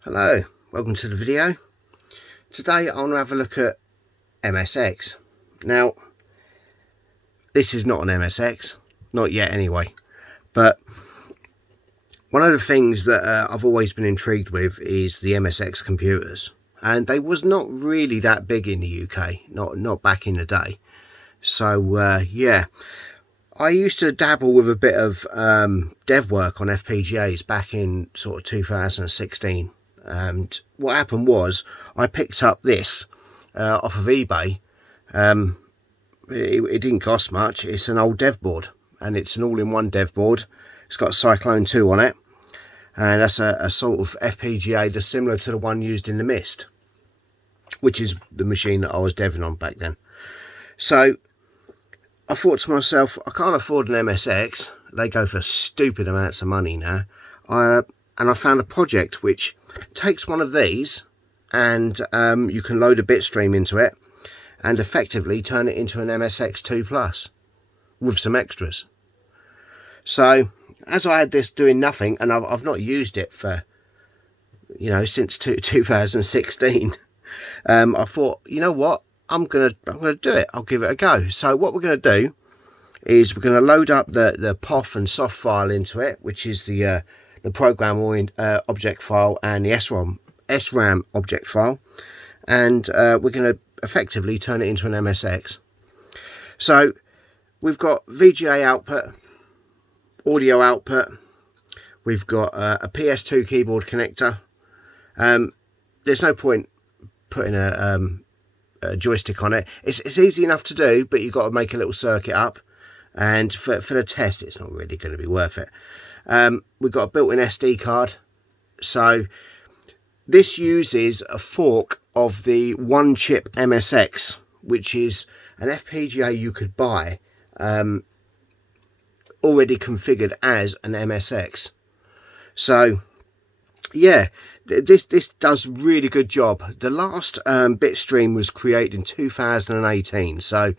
Hello, welcome to the video. Today I want to have a look at MSX. Now, this is not an MSX, not yet anyway, but one of the things that I've always been intrigued with is the MSX computers, and they was not really that big in the UK, not back in the day. So yeah, I used to dabble with a bit of dev work on FPGAs back in sort of 2016. And what happened was I picked up this off of eBay. It didn't cost much. It's an old dev board, and it's an all-in-one dev board. It's got Cyclone 2 on it, and that's a sort of FPGA that's similar to the one used in the MIST, which is the machine that I was deving on back then. So I thought to myself, I can't afford an MSX. They go for stupid amounts of money now. And I found a project which takes one of these, and you can load a bitstream into it and effectively turn it into an MSX2 Plus with some extras. So as I had this doing nothing, and I've not used it for, you know, since 2016, I thought, you know what, I'm gonna do it. I'll give it a go. So what we're gonna do is we're gonna load up the POF and soft file into it, which is the program object file and the SRAM object file, and we're going to effectively turn it into an MSX. So we've got VGA output, audio output, we've got a PS2 keyboard connector. There's no point putting a joystick on it. It's easy enough to do, but you've got to make a little circuit up, and for the test it's not really going to be worth it. We've got a built-in SD card. So this uses a fork of the one chip MSX, which is an FPGA you could buy already configured as an MSX. So yeah, this does really good job. The last bitstream was created in 2018, so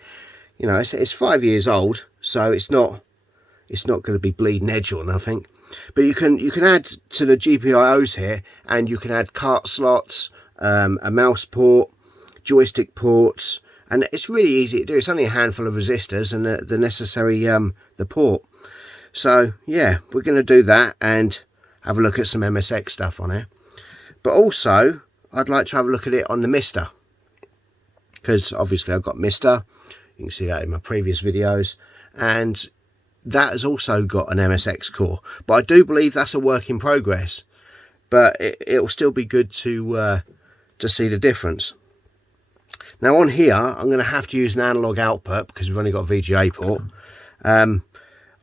you know it's 5 years old, so it's not going to be bleeding edge or nothing. But you can add to the GPIOs here, and you can add cart slots, a mouse port, joystick ports, and it's really easy to do. It's only a handful of resistors and the necessary the port. So yeah, we're going to do that and have a look at some MSX stuff on it. But also I'd like to have a look at it on the MISTer, because obviously I've got MISTer. You can see that in my previous videos, and that has also got an MSX core, but I do believe that's a work in progress. But it'll still be good to see the difference. Now on here, I'm going to have to use an analog output because we've only got a VGA port.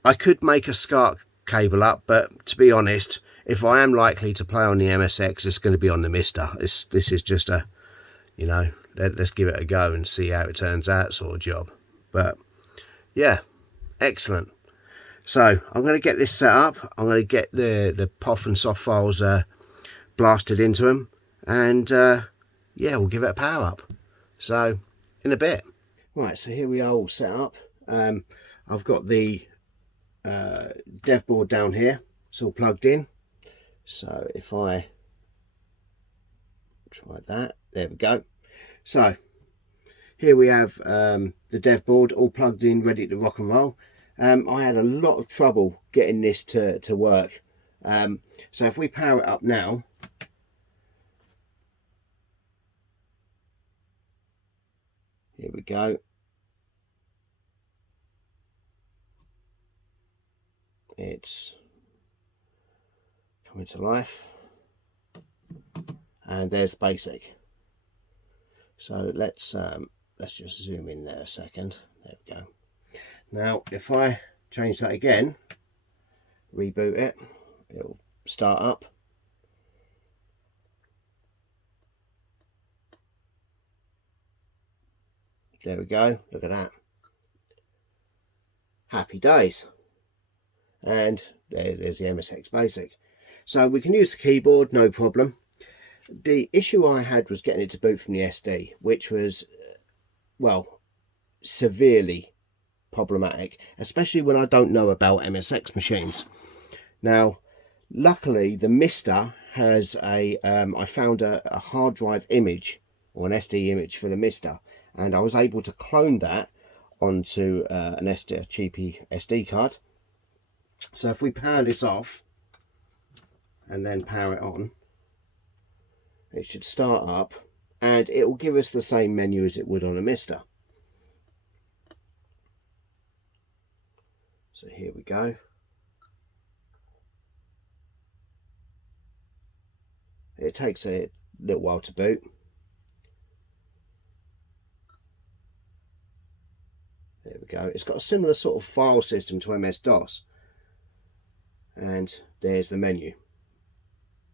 I could make a SCART cable up, but to be honest, if I am likely to play on the MSX, it's going to be on the MISTer. This is just a, you know, let's give it a go and see how it turns out sort of job. But yeah, excellent. So I'm going to get this set up. I'm going to get the POF and soft files blasted into them, and yeah, we'll give it a power up. So in a bit. Right, so here we are all set up. I've got the dev board down here. It's all plugged in. So if I try that, there we go. So here we have the dev board all plugged in, ready to rock and roll. I had a lot of trouble getting this to work. So if we power it up now, here we go. It's coming to life, and there's basic. So let's just zoom in there a second. There we go. Now if I change that again, reboot it, it'll start up. There we go, look at that. Happy days. And there's the MSX Basic. So we can use the keyboard, no problem. The issue I had was getting it to boot from the SD, which was well, severely problematic, especially when I don't know about MSX machines. Now, luckily, the MISTer has a, I found a hard drive image, or an SD image for the MISTer, and I was able to clone that onto an SD, a cheapy SD card. So if we power this off and then power it on, it should start up, and it will give us the same menu as it would on a MISTer. So here we go. It takes a little while to boot. There we go. It's got a similar sort of file system to MS-DOS. And there's the menu.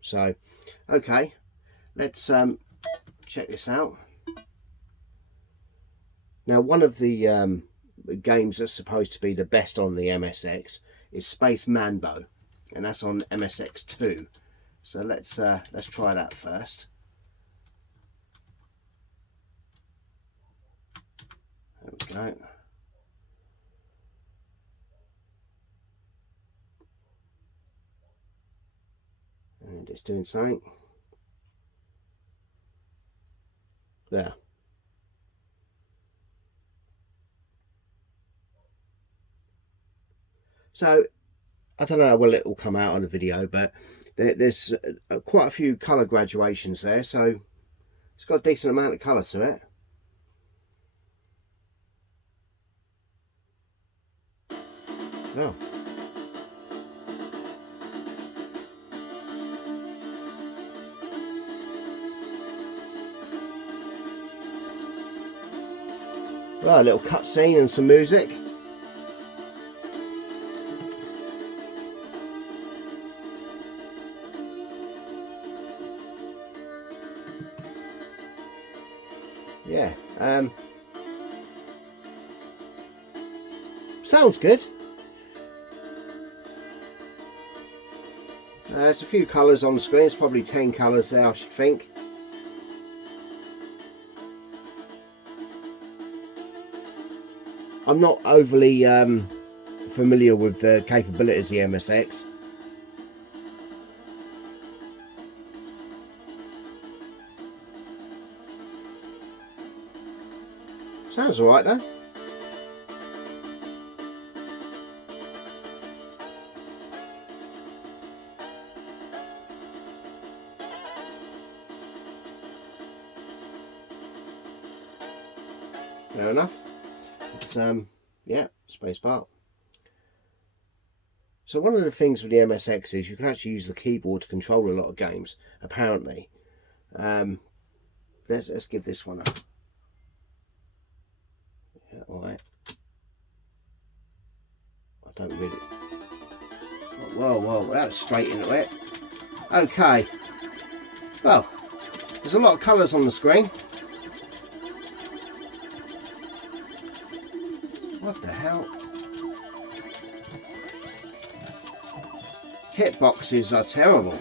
So, okay, let's check this out. Now, one of the games that's supposed to be the best on the MSX is Space Manbo, and that's on MSX2. So let's try that first. There we go. And it's doing something. There. So I don't know how well it will come out on the video, but there's quite a few colour graduations there, so it's got a decent amount of colour to it. Oh. Right, a little cutscene and some music. Yeah, sounds good. There's a few colours on the screen. It's probably 10 colours there, I should think. I'm not overly familiar with the capabilities of the MSX. Sounds alright though. Fair enough. It's yeah, space bar. So one of the things with the MSX is you can actually use the keyboard to control a lot of games, apparently. Let's give this one a... Yeah, alright. I don't really... Whoa, that's straight into it. Okay. Well, there's a lot of colours on the screen. What the hell? Hitboxes are terrible.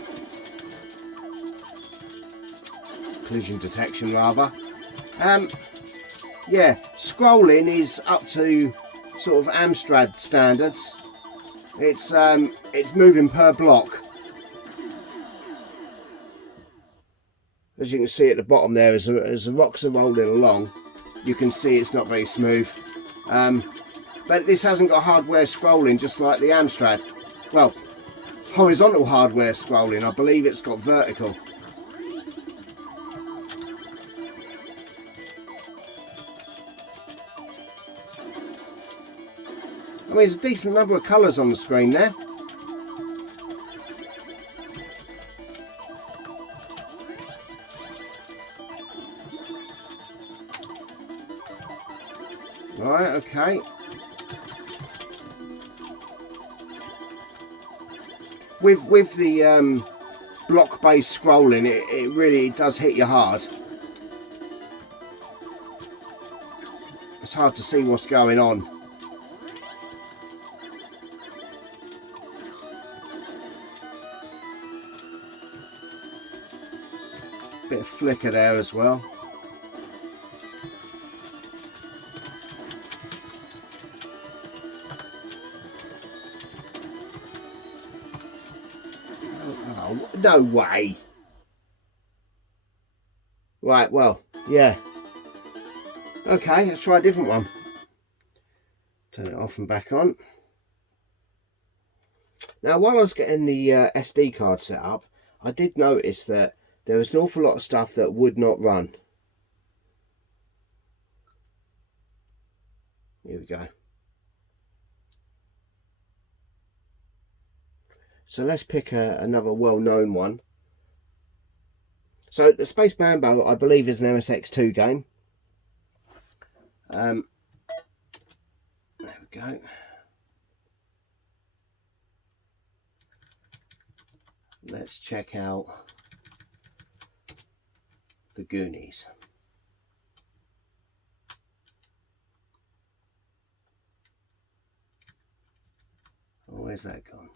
Collision detection, rather. Yeah, scrolling is up to sort of Amstrad standards. It's moving per block. As you can see at the bottom there, as the rocks are rolling along, you can see it's not very smooth. But this hasn't got hardware scrolling, just like the Amstrad. Well, horizontal hardware scrolling. I believe it's got vertical. I mean, there's a decent number of colours on the screen there. Right, okay. With the block-based scrolling, it really does hit you hard. It's hard to see what's going on. Bit of flicker there as well. Oh, no way. Right, well, yeah. Okay, let's try a different one. Turn it off and back on. Now, while I was getting the SD card set up, I did notice that there was an awful lot of stuff that would not run. Here we go. So let's pick another well-known one. So the Space Mambo, I believe, is an MSX2 game. There we go. Let's check out the Goonies. Oh, where's that gone?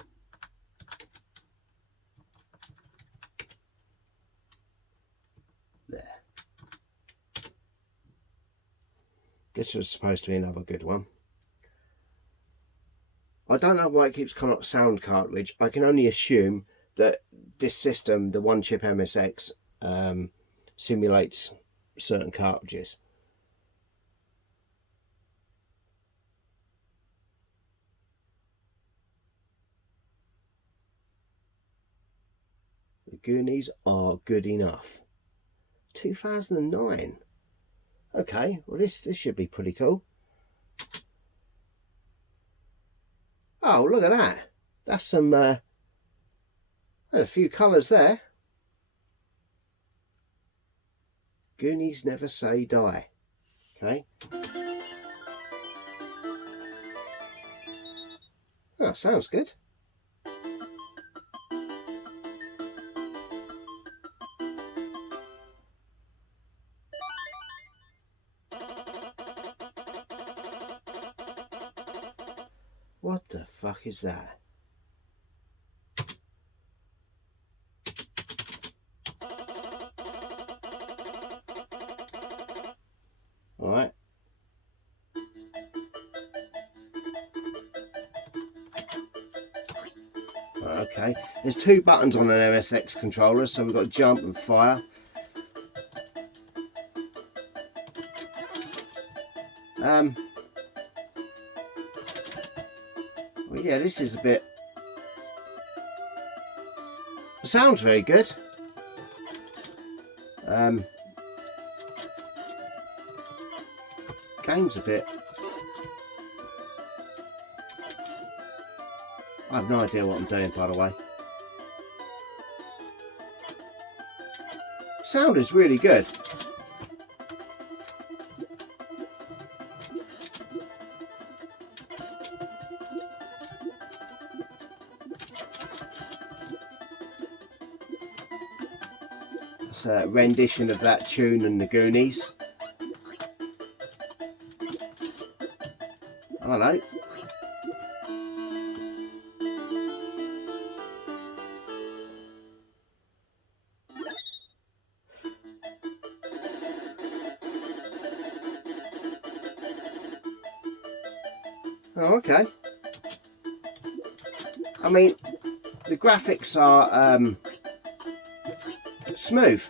There. This was supposed to be another good one. I don't know why it keeps coming up sound cartridge. I can only assume that this system, the one chip MSX, simulates certain cartridges. The Goonies are good enough. 2009. Okay, well this should be pretty cool. Oh, look at that. That's some there's a few colours there. Goonies never say die. Okay. Oh, sounds good. What the fuck is that? Alright. Okay. There's two buttons on an MSX controller, so we've got jump and fire. Well, yeah, this is a bit... It sounds very good. Game's a bit... I have no idea what I'm doing, by the way. Sound is really good. It's a rendition of that tune and the Goonies. Hello. Oh, okay. I mean, the graphics are smooth.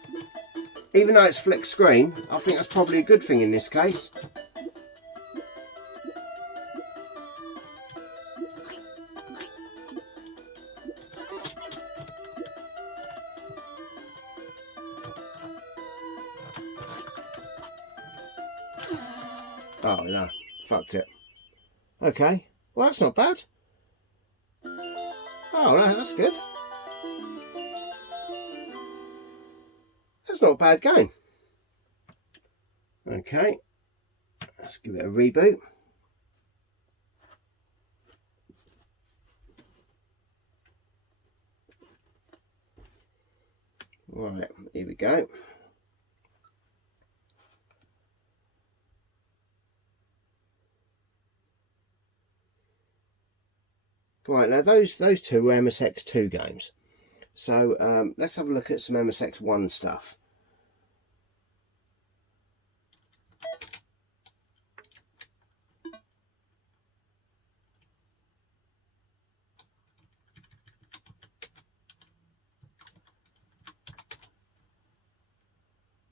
Even though it's flick screen, I think that's probably a good thing in this case. Oh no, fucked it. Okay, well that's not bad. Oh no, that's good. That's not a bad game. Okay, let's give it a reboot. Right, here we go. Right, now those two were MSX2 games. So let's have a look at some MSX1 stuff.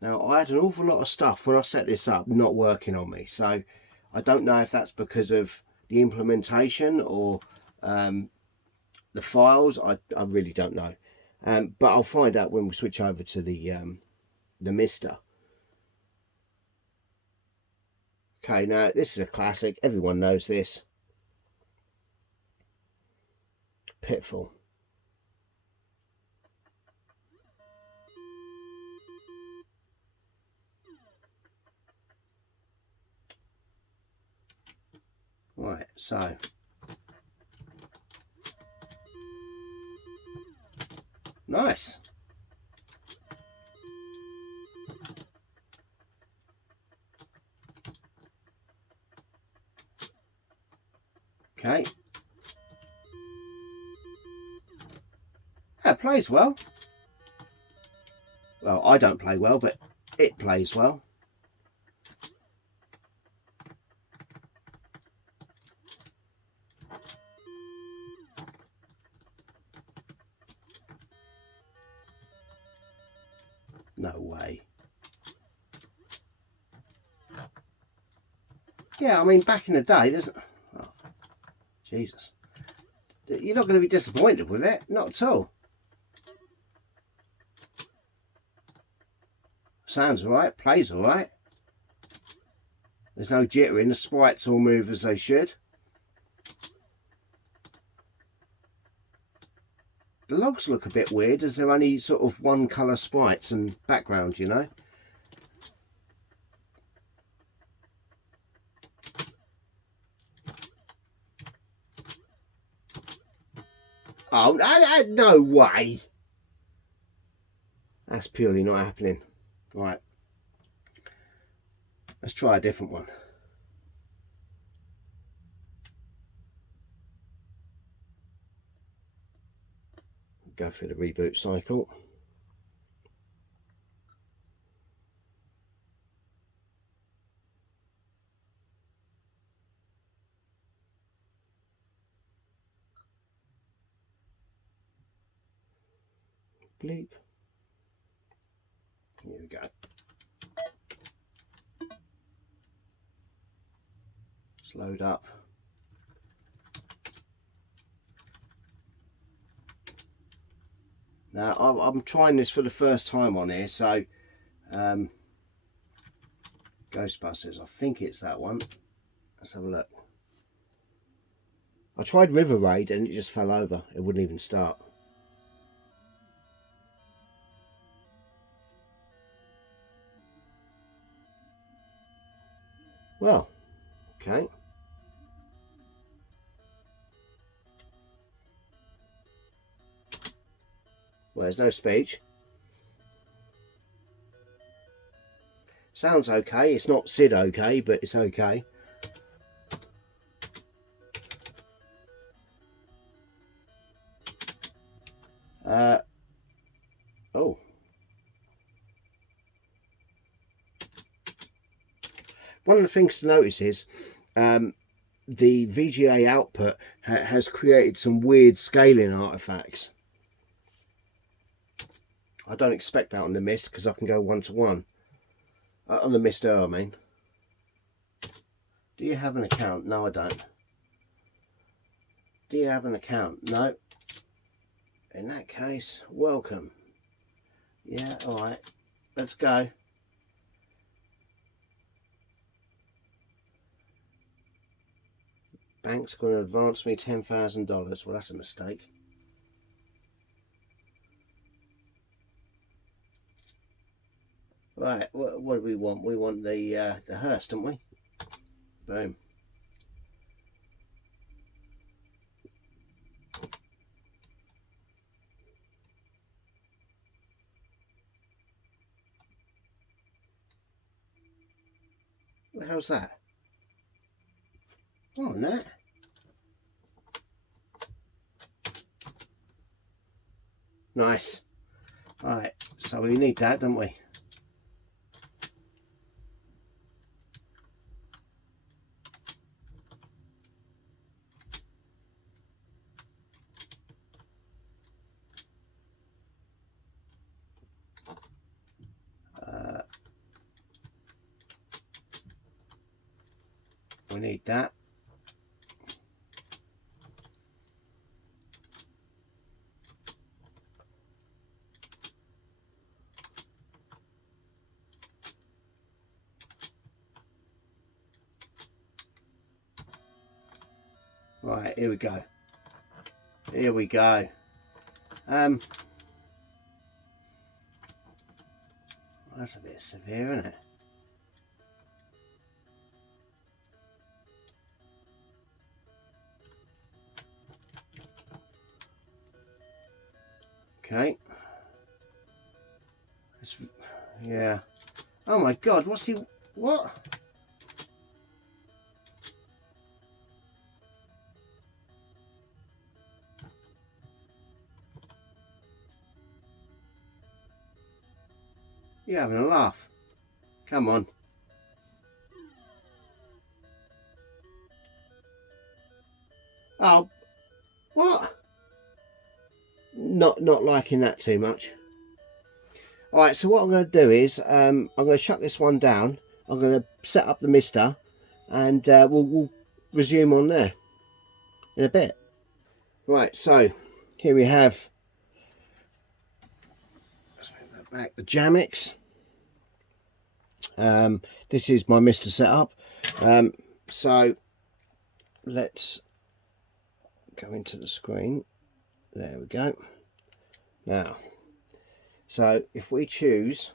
Now, I had an awful lot of stuff when I set this up not working on me, so I don't know if that's because of the implementation or the files. I really don't know, but I'll find out when we switch over to the MISTer. Okay, now this is a classic, everyone knows this. Pitfall. Right, so nice. Okay. That plays well. Well, I don't play well, but it plays well. No way. Yeah, I mean, back in the day, there's... Oh, Jesus. You're not going to be disappointed with it. Not at all. Sounds alright. Plays alright. There's no jittering. The sprites all move as they should. The logs look a bit weird as they're only sort of one colour sprites and background, you know. Oh, no way. That's purely not happening. Right. Let's try a different one. Go through the reboot cycle. Bleep. Here we go. Let's load up. Now, I'm trying this for the first time on here, so Ghostbusters, I think it's that one. Let's have a look. I tried River Raid and it just fell over. It wouldn't even start. Well, okay. Well, there's no speech. Sounds okay. It's not Sid okay, but it's okay. Oh. One of the things to notice is the VGA output has created some weird scaling artifacts. I don't expect that on the MIST because I can go 1-to-1. On the MISTer, I mean. Do you have an account? No, I don't. Do you have an account? No. In that case, welcome. Yeah, alright. Let's go. Bank's going to advance me $10,000. Well, that's a mistake. Right, what do we want? We want the hearse, don't we? Boom. What the hell's that? Oh, no. Nice. Alright, so we need that, don't we? We need that. Right, here we go. Here we go. That's a bit severe, isn't it? Okay. Yeah. Oh my God, what's he... What? You're having a laugh. Come on. Oh, what? Not liking that too much. All right, so what I'm going to do is I'm going to shut this one down. I'm going to set up the MISTer, and we'll resume on there in a bit. Right, so here we have. Let's move that back. The Jamix. This is my MISTer setup. So let's go into the screen. There we go. Now, so if we choose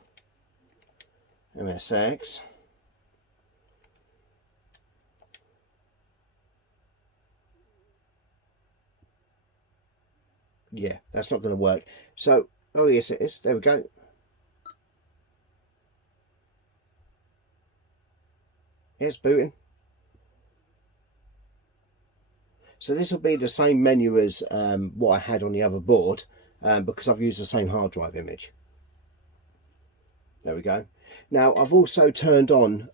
MSX, yeah, that's not going to work. So, oh yes it is. There we go. It's booting. So this will be the same menu as what I had on the other board, because I've used the same hard drive image. There we go. Now I've also turned on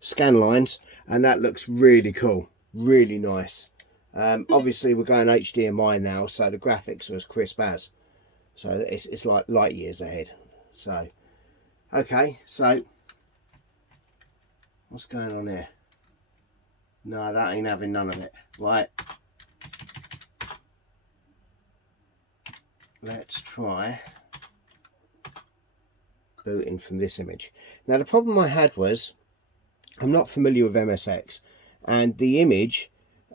scan lines, and that looks really cool, really nice. Obviously we're going HDMI now, so the graphics are as crisp as. So it's like light years ahead. So, okay, so what's going on here? No, that ain't having none of it. Right. Let's try booting from this image. Now the problem I had was, I'm not familiar with MSX, and the image,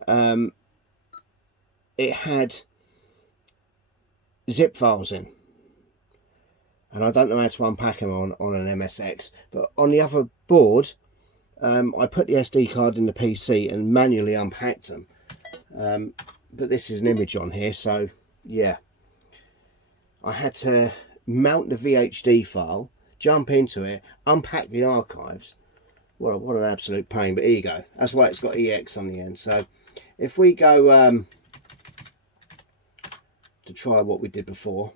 it had zip files in, and I don't know how to unpack them on an MSX, but on the other board, I put the SD card in the PC and manually unpacked them. But this is an image on here, so yeah, I had to mount the VHD file, jump into it, unpack the archives. What an absolute pain, but here you go. That's why it's got EX on the end. So if we go to try what we did before,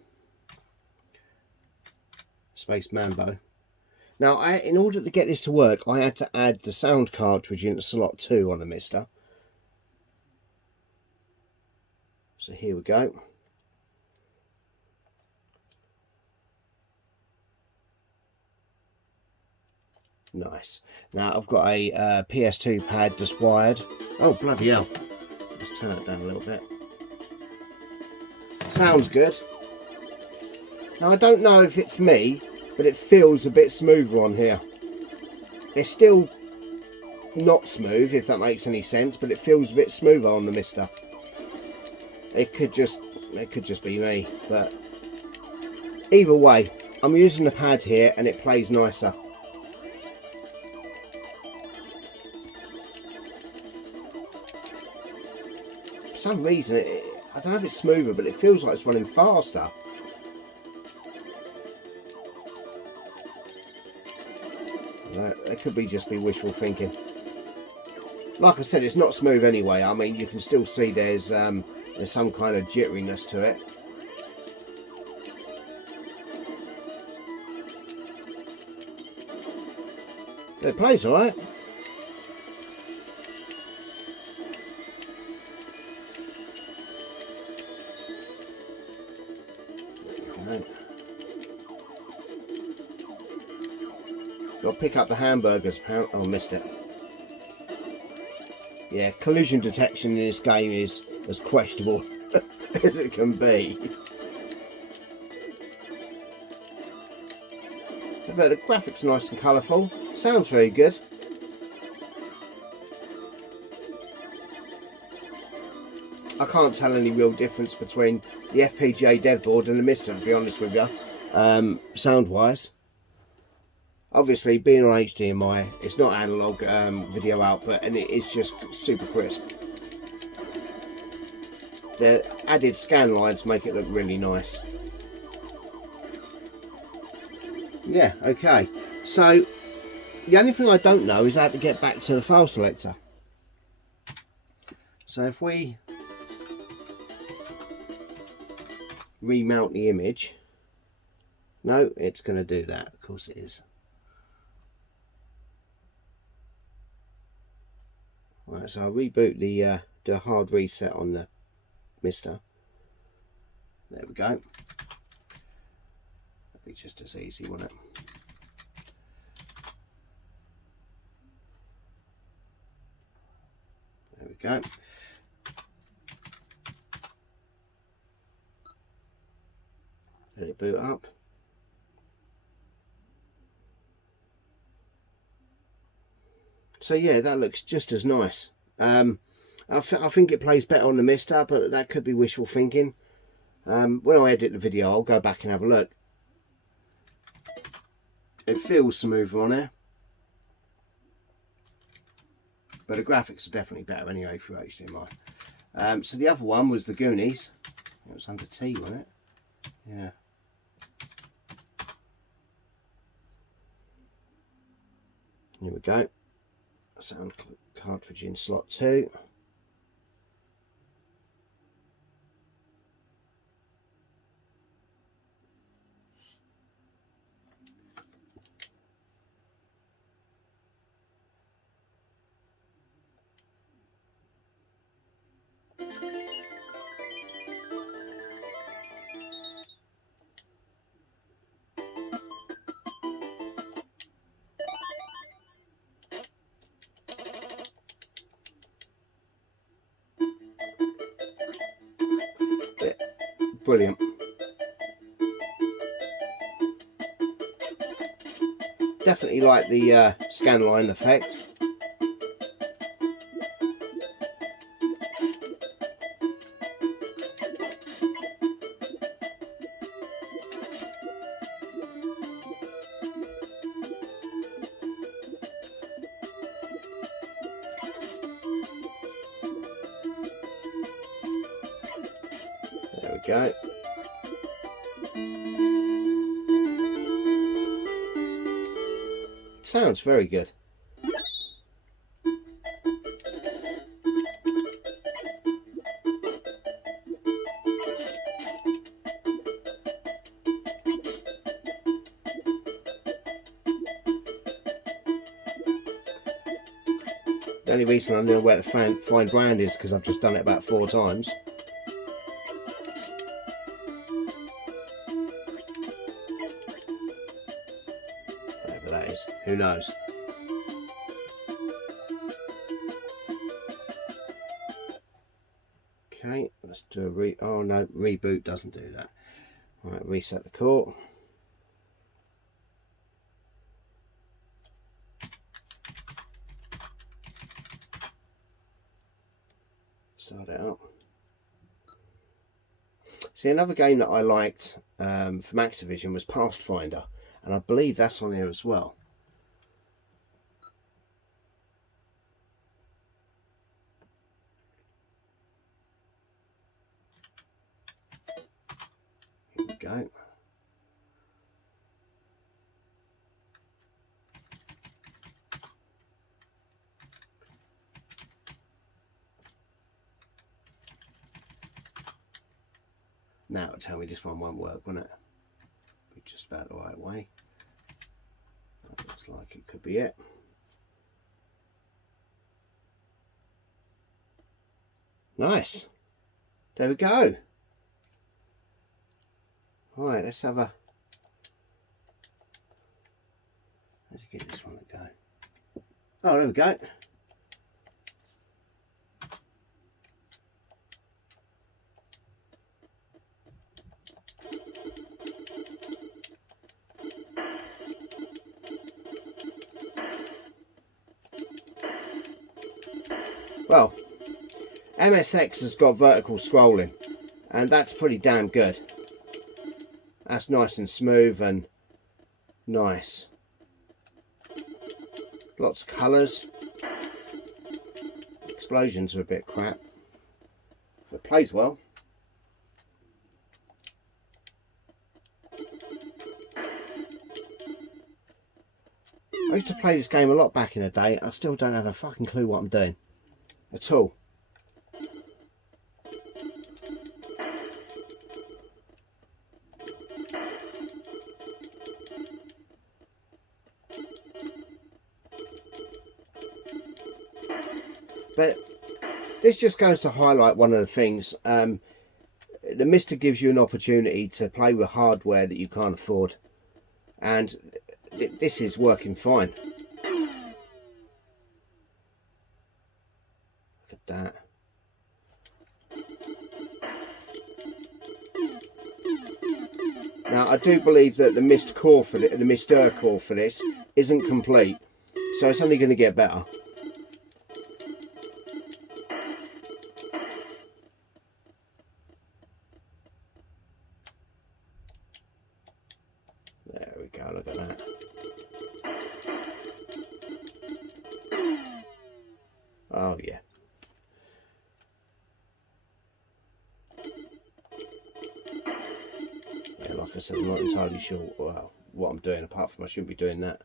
Space Mambo. Now, in order to get this to work, I had to add the sound cartridge into slot 2 on the MISTer. So here we go. Nice. Now I've got a PS2 pad just wired. Oh, bloody hell. Let's turn it down a little bit. Sounds good. Now I don't know if it's me, but it feels a bit smoother on here. It's still not smooth, if that makes any sense, but it feels a bit smoother on the MISTer. It could just be me, but either way, I'm using the pad here and it plays nicer. For some reason, I don't know if it's smoother, but it feels like it's running faster. That could be just be wishful thinking. Like I said, it's not smooth anyway. I mean, you can still see there's some kind of jitteriness to it. It plays alright. Got to pick up the hamburgers. Oh, missed it. Yeah, collision detection in this game is as questionable as it can be. But the graphics are nice and colourful. Sounds very good. I can't tell any real difference between the FPGA dev board and the MISTer, to be honest with you, sound wise. Obviously, being on HDMI, it's not analog video output, and it is just super crisp. The added scan lines make it look really nice. Yeah, okay. So, the only thing I don't know is how to get back to the file selector. So if we remount the image, no, it's going to do that. Of course it is. Right, so I'll reboot the do a hard reset on the MISTer. There we go. That'll be just as easy, won't it? There we go. Let it boot up. So yeah, that looks just as nice. I think it plays better on the MISTer, but that could be wishful thinking. When I edit the video, I'll go back and have a look. It feels smoother on there, but the graphics are definitely better anyway through HDMI. So the other one was the Goonies. It was under T, wasn't it? Yeah. Here we go. Sound cartridge in slot 2. Brilliant. Definitely like the scan line effect. There we go. Sounds very good. The only reason I know where to find brand is because I've just done it about 4 times. Whatever that is, who knows? Okay, let's do a oh no, reboot doesn't do that. All right, reset the core. Start it up. See, another game that I liked from Activision was Pathfinder, and I believe that's on here as well. Here we go. Now it'll tell me this one won't work, won't it? Be just about the right way. That looks like it could be it. Nice. There we go. All right, let's have a. Let's get this one to go. Oh, there we go. Well, MSX has got vertical scrolling, and that's pretty damn good. That's nice and smooth and nice. Lots of colours. Explosions are a bit crap. It plays well. I used to play this game a lot back in the day. I still don't have a fucking clue what I'm doing at all. But this just goes to highlight one of the things. The MISTer gives you an opportunity to play with hardware that you can't afford, and this is working fine. Look at that. Now I do believe that the MISTer core for this isn't complete, so it's only going to get better. There we go, look at that. Oh yeah. Yeah, like I said, I'm not entirely sure what I'm doing, apart from I shouldn't be doing that.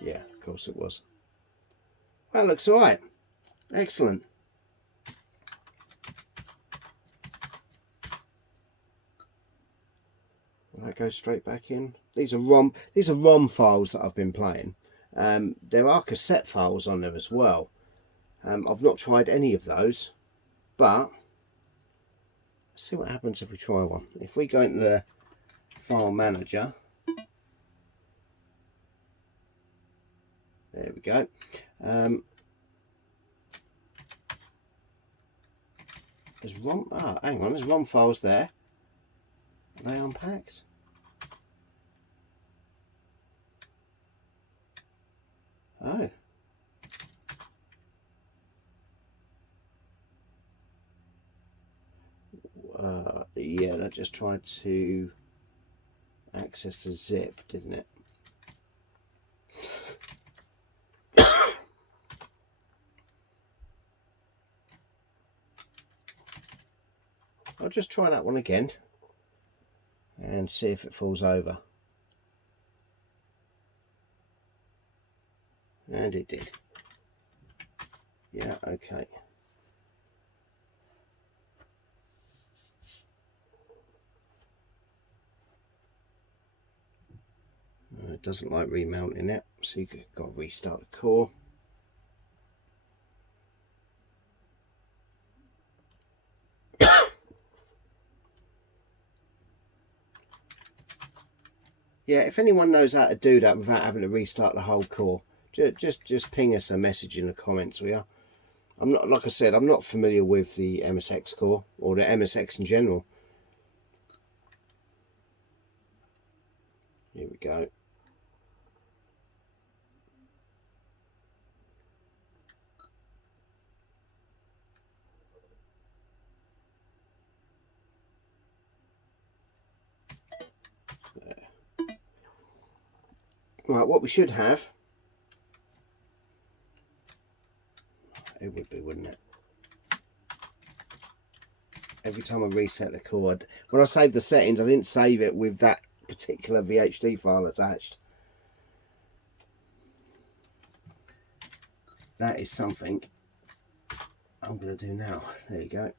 Yeah, of course it was. That looks alright. Excellent. That goes straight back in. These are ROM files that I've been playing. There are cassette files on there as well. I've not tried any of those, but let's see what happens if we try one. If we go into the file manager, there we go. There's ROM. Hang on. There's ROM files there. Are they unpacked? Oh. Yeah, that just tried to access the zip, didn't it? I'll just try that one again and see if it falls over. And it did. Yeah, okay. It doesn't like remounting it, so you've got to restart the core. Yeah, if anyone knows how to do that without having to restart the whole core, just ping us a message in the comments. I'm not, like I said, I'm not familiar with the MSX core or the MSX in general. Here we go. There. Right, what we should have, it would be, wouldn't it? Every time I reset the core, when I saved the settings, I didn't save it with that particular VHD file attached. That is something I'm going to do now. There you go.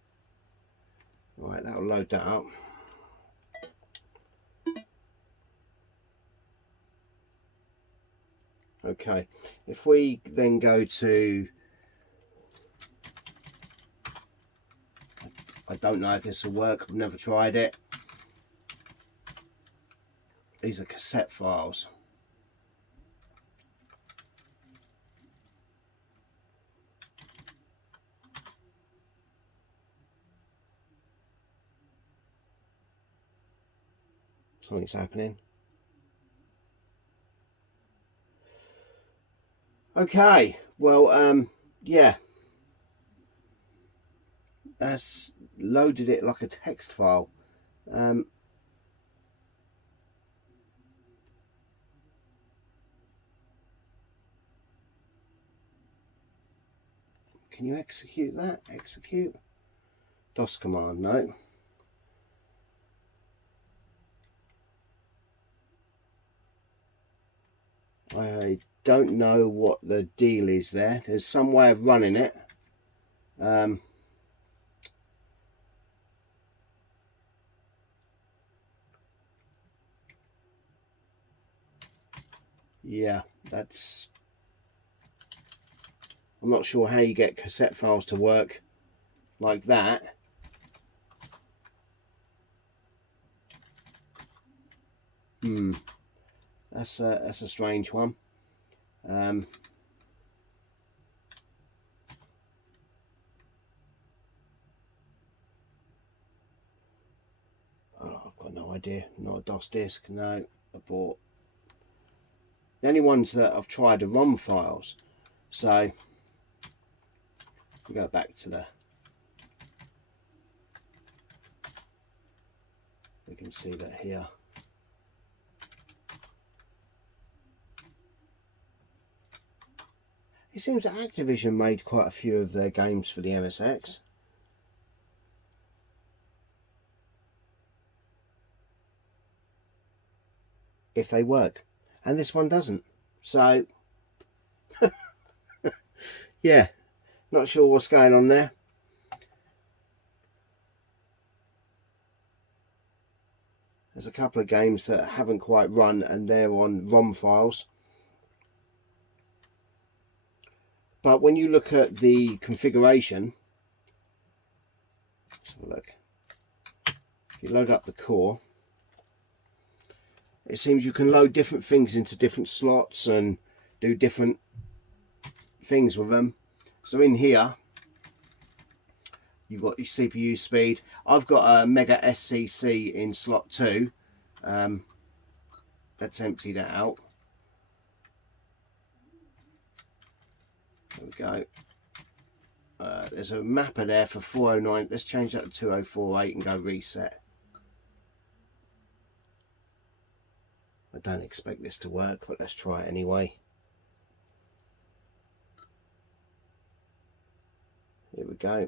Right, that'll load that up. Okay, if we then go to, I don't know if this will work, I've never tried it. These are cassette files. Something's happening. Okay, well, yeah, that's loaded it like a text file. Can you execute that? Execute. DOS command, no. I don't know what the deal is there. There's some way of running it. Yeah, that's... I'm not sure how you get cassette files to work like that. That's a strange one. Oh, I've got no idea. Not a DOS disk. No, abort. The only ones that I've tried are ROM files. So we go back to the... We can see that here. It seems that Activision made quite a few of their games for the MSX. If they work. And this one doesn't. So, yeah, not sure what's going on there. There's a couple of games that haven't quite run and they're on ROM files. But when you look at the configuration, let's have a look. If you load up the core, it seems you can load different things into different slots and do different things with them. So in here, you've got your CPU speed. I've got a Mega SCC in slot 2. Let's empty that out. There we go. There's a mapper there for 409. Let's change that to 2048 and go reset. I don't expect this to work, but let's try it anyway. Here we go.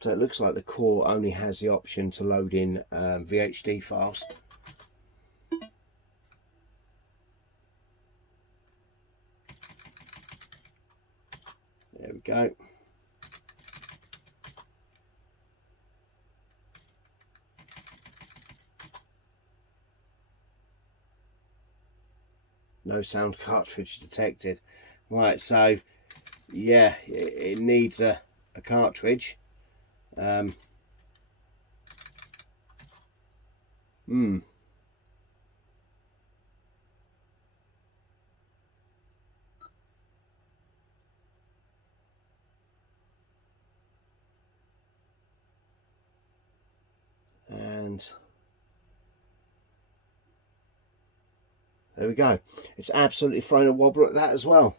So it looks like the core only has the option to load in VHD files. There we go. No sound cartridge detected. Right, so yeah, it needs a cartridge. And there we go. It's absolutely thrown a wobble at that as well.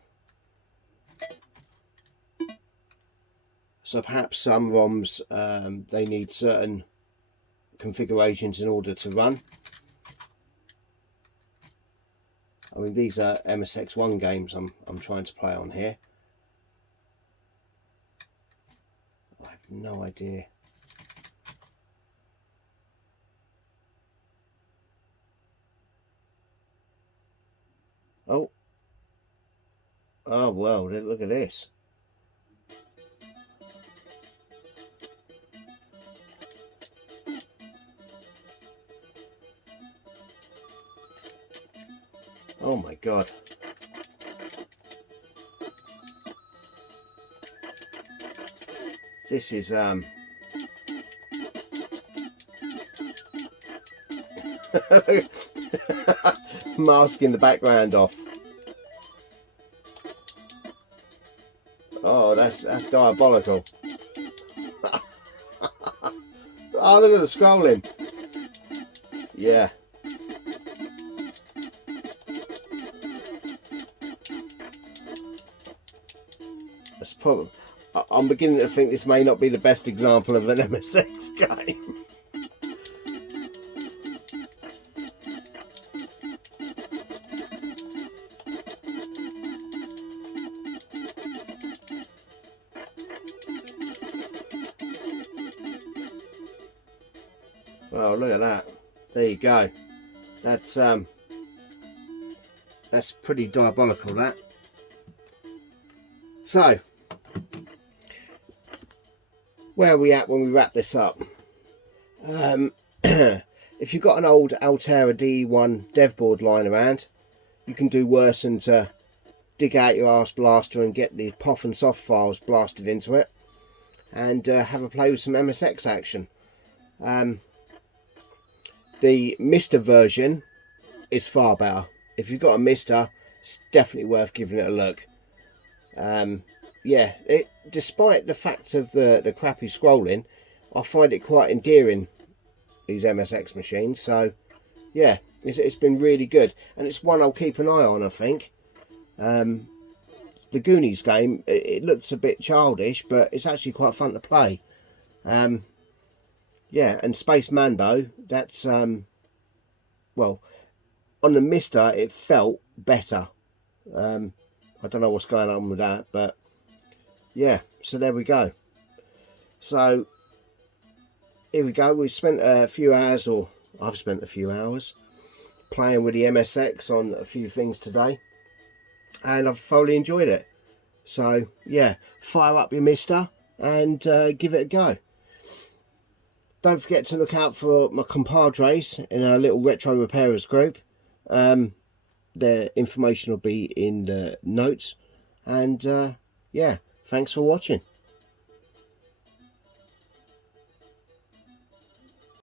So perhaps some ROMs, they need certain configurations in order to run. I mean, these are MSX1 games I'm trying to play on here. I have no idea. Oh well, look at this. Oh my god. this is masking the background off. Oh, that's diabolical. Oh, look at the scrolling. Yeah. That's probably, I'm beginning to think this may not be the best example of an MSX game. Oh, look at that. There you go. That's pretty diabolical, that. So, where are we at when we wrap this up? If you've got an old Altera D1 dev board lying around, you can do worse than to dig out your arse blaster and get the POF and soft files blasted into it and have a play with some MSX action. The MISTer version is far better. If you've got a MISTer, it's definitely worth giving it a look. Yeah, despite the fact of the crappy scrolling, I find it quite endearing, these MSX machines. So yeah, it's been really good, and it's one I'll keep an eye on, I think. The Goonies game, it looks a bit childish, but it's actually quite fun to play. Yeah, and Space Manbo, that's well, on the MISTer it felt better. I don't know what's going on with that, but yeah, so there we go. So here we go. We spent a few hours, or I've spent a few hours playing with the MSX on a few things today, and I've thoroughly enjoyed it. So yeah, fire up your MISTer and give it a go. Don't forget to look out for my compadres in our little retro repairers group. Their information will be in the notes. And yeah, thanks for watching.